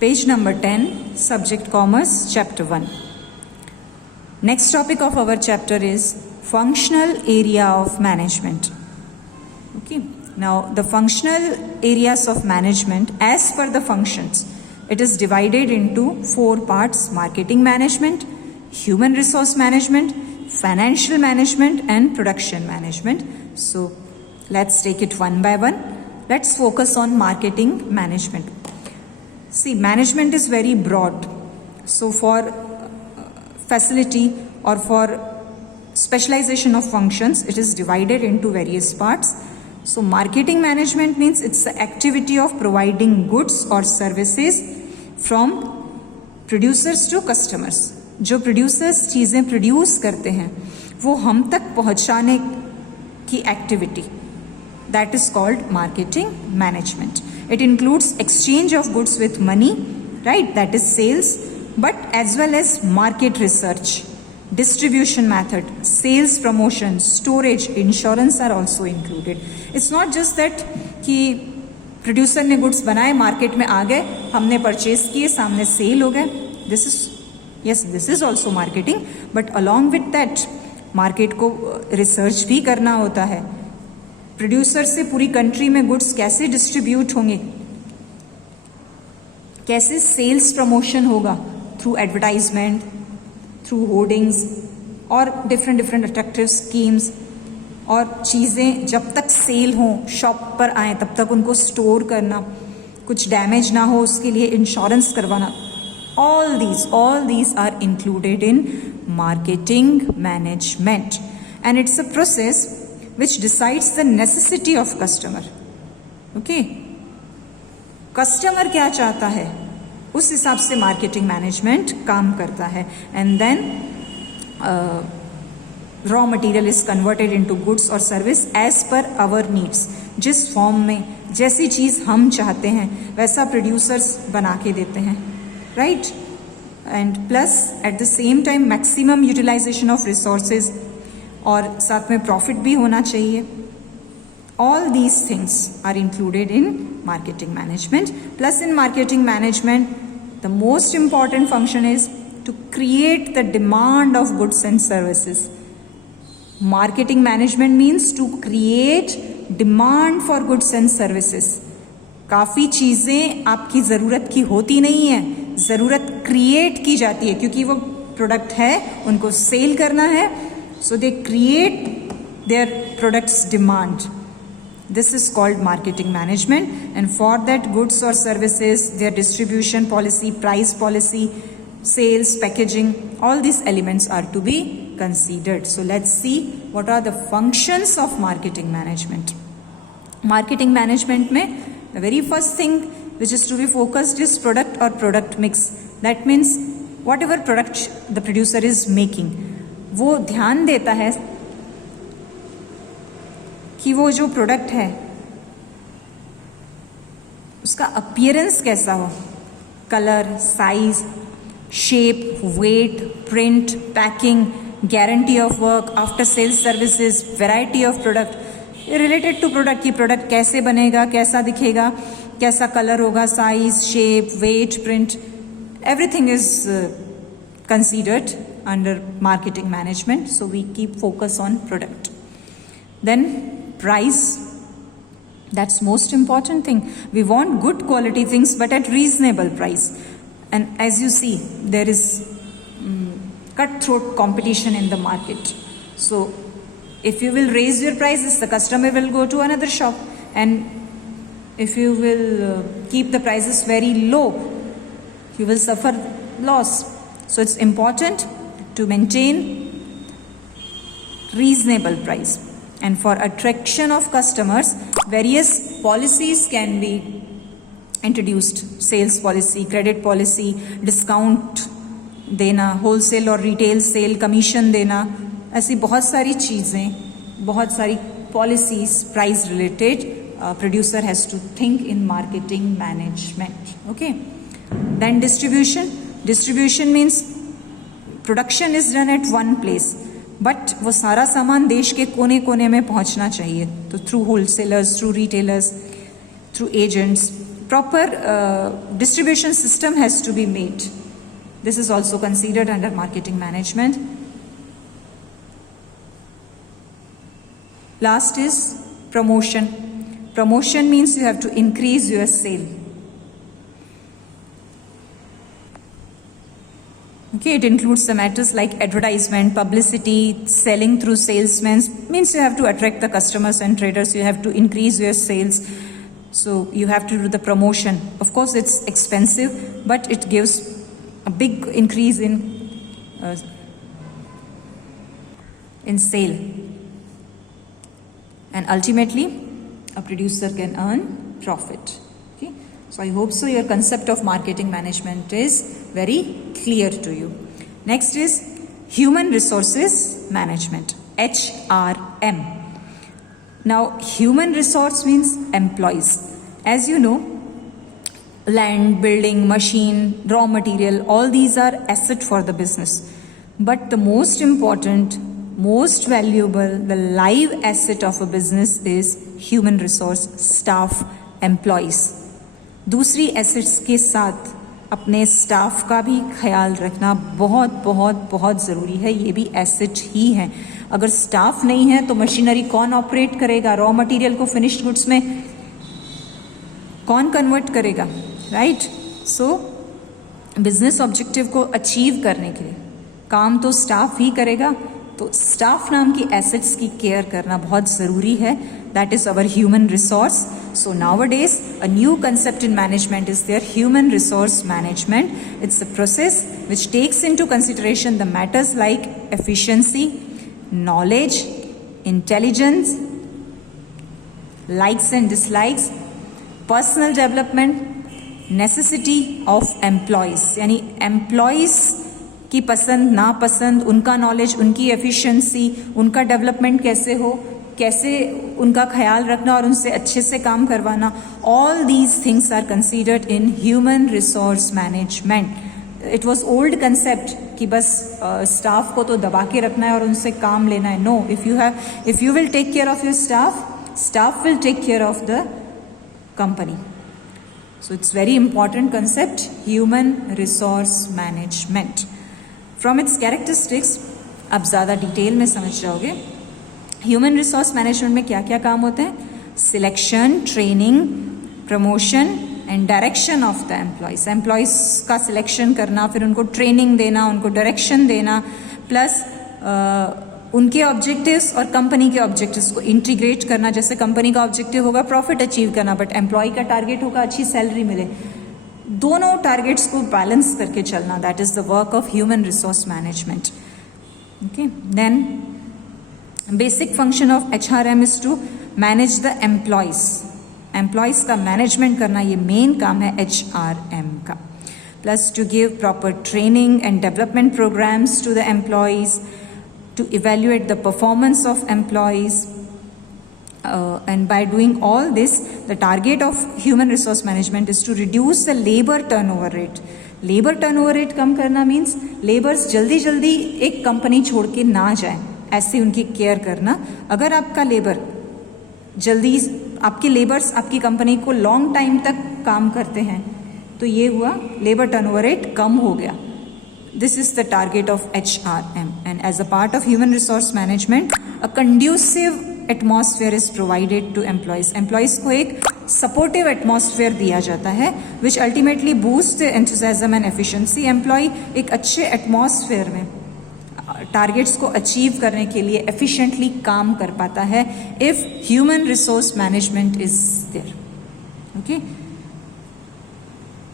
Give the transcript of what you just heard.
Page number 10, subject commerce, chapter 1. Next topic of our chapter is functional area of management. Okay. Now the functional areas of management, as per the functions, it is divided into 4 parts: marketing management, human resource management, financial management, and production management. So let's take it one by one. Let's focus on marketing management. See, management is very broad. So for facility or for specialization of functions, it is divided into various parts. So marketing management means it's the activity of providing goods or services from producers to customers. जो producers चीज़ें produce करते हैं वो हम तक पहुंचाने की activity, that is called marketing management. It includes exchange of goods with money, right? That is sales, but as well as market research, distribution method, sales promotion, storage, insurance are also included. It's not just that कि producer ने goods बनाए, market में आ गए, हमने purchase किए, सामने cell हो गए. This is also marketing, but along with that market को रिसर्च भी करना होता है. प्रोड्यूसर से पूरी कंट्री में गुड्स कैसे डिस्ट्रीब्यूट होंगे, कैसे सेल्स प्रमोशन होगा, थ्रू एडवर्टाइजमेंट, थ्रू होर्डिंग्स और डिफरेंट अट्रैक्टिव स्कीम्स, और चीज़ें जब तक सेल हों, शॉप पर आएँ तब तक उनको स्टोर करना, कुछ डैमेज ना हो उसके लिए इंश्योरेंस करवाना. All these are included in marketing management, and it's a process which decides the necessity of customer. Okay, customer क्या चाहता है उस हिसाब से मार्केटिंग मैनेजमेंट काम करता है. And then raw material is converted into goods और service as per our needs. जिस फॉर्म में जैसी चीज़ हम चाहते हैं वैसा प्रोड्यूसर्स बना के देते हैं, right? And plus at the same time maximum utilization of resources, और साथ में प्रॉफिट भी होना चाहिए. All these things are included in marketing management. Plus in marketing management the most important function is to create the demand of goods and services. Marketing management means to create demand for goods and services. काफ़ी चीज़ें आपकी ज़रूरत की होती नहीं है, ज़रूरत create की जाती है क्योंकि वो प्रोडक्ट है, उनको सेल करना है. So they create their products demand. This is called marketing management, and for that goods or services, their distribution policy, price policy, sales, packaging, all these elements are to be considered. So let's see what are the functions of marketing management. Marketing management में the very first thing which is to be focused is product or product mix. That means whatever product the producer is making, वो ध्यान देता है कि वो जो product है उसका अपीयरेंस कैसा हो, colour, size, shape, weight, print, packing, guarantee of work, after sales services, variety of product, related to product की प्रोडक्ट कैसे बनेगा, कैसा दिखेगा, कैसा कलर होगा, size, shape, weight, print, everything is considered under marketing management. So we keep focus on product. Then price, that's most important thing. We want good quality things but at reasonable price. And as you see, there is cutthroat competition in the market. So if you will raise your prices, the customer will go to another shop, and if you will keep the prices very low, you will suffer loss. So it's important to maintain reasonable price. And for attraction of customers, various policies can be introduced. Sales policy, credit policy, discount देना, wholesale और retail sale, commission देना, ऐसी बहुत सारी चीज़ें, बहुत सारी policies price related producer has to think in marketing management. Okay. Then distribution means production is done at one place, but वो सारा सामान देश के कोने कोने में पहुंचना चाहिए. तो through wholesalers, through retailers, through agents, proper distribution system has to be made. This is also considered under marketing management. Last is promotion. Promotion means you have to increase your sale. Okay, it includes the matters like advertisement, publicity, selling through salesmen. Means you have to attract the customers and traders. You have to increase your sales. So you have to do the promotion. Of course, it's expensive, but it gives a big increase in sale. And ultimately, a producer can earn profit. Okay, so I hope so your concept of marketing management is very clear to you. Next is human resources management, HRM. Now, human resource means employees. As you know, land, building, machine, raw material, all these are asset for the business. But the most important, most valuable, the live asset of a business is human resource, staff, employees. दूसरी assets के साथ अपने staff का भी ख्याल रखना बहुत बहुत बहुत ज़रूरी है. ये भी एसेट ही है. अगर स्टाफ नहीं है तो मशीनरी कौन ऑपरेट करेगा? रॉ मटेरियल को फिनिश्ड गुड्स में कौन कन्वर्ट करेगा? राइट. सो बिजनेस ऑब्जेक्टिव को अचीव करने के लिए काम तो स्टाफ ही करेगा. तो स्टाफ नाम की एसेट्स की केयर करना बहुत ज़रूरी है. That is our human resource. So nowadays, a new concept in management is there, human resource management. It's a process which takes into consideration the matters like efficiency, knowledge, intelligence, likes and dislikes, personal development, necessity of employees. यानी employees की पसंद नापसंद, उनका knowledge, उनकी efficiency, उनका development कैसे हो, कैसे उनका ख्याल रखना और उनसे अच्छे से काम करवाना. All these things are considered in human resource management. It was old concept कि बस स्टाफ को तो दबा के रखना है और उनसे काम लेना है. No, if you will take care of your staff will take care of the company. So it's very important concept, human resource management. From its characteristics आप ज़्यादा डिटेल में समझ जाओगे. ह्यूमन रिसोर्स मैनेजमेंट में क्या क्या काम होते हैं? Selection, training, promotion and direction of the employees. Employees का सिलेक्शन करना, फिर उनको ट्रेनिंग देना, उनको डायरेक्शन देना, प्लस उनके ऑब्जेक्टिव्स और कंपनी के ऑब्जेक्टिव्स को इंटीग्रेट करना. जैसे कंपनी का ऑब्जेक्टिव होगा प्रॉफिट अचीव करना, बट एम्प्लॉय का टारगेट होगा अच्छी सैलरी मिले. दोनों टारगेट्स को बैलेंस करके चलना, that is the work of human resource management. Okay, then basic function of HRM is to manage the employees. Employees का मैनेजमेंट करना ये मेन काम है HRM का. Plus to give proper training and development programs to the employees, to evaluate the performance of employees. And by doing all this, the target of human resource management is to reduce the labor turnover rate. Labour turnover rate कम करना means labours जल्दी जल्दी एक company छोड़ के ना जाए, ऐसे उनकी केयर करना. अगर आपका लेबर जल्दी, आपके लेबर्स आपकी कंपनी को लॉन्ग टाइम तक काम करते हैं तो ये हुआ लेबर टर्नओवर रेट कम हो गया. This is the target of HRM. And as a part of human resource management, a conducive atmosphere is provided to employees. Employees को एक सपोर्टिव एटमॉस्फेयर दिया जाता है which ultimately boost enthusiasm and efficiency. Employee एक अच्छे atmosphere में targets को achieve करने के लिए एफिशिएंटली काम कर पाता है if human resource management is there. Okay.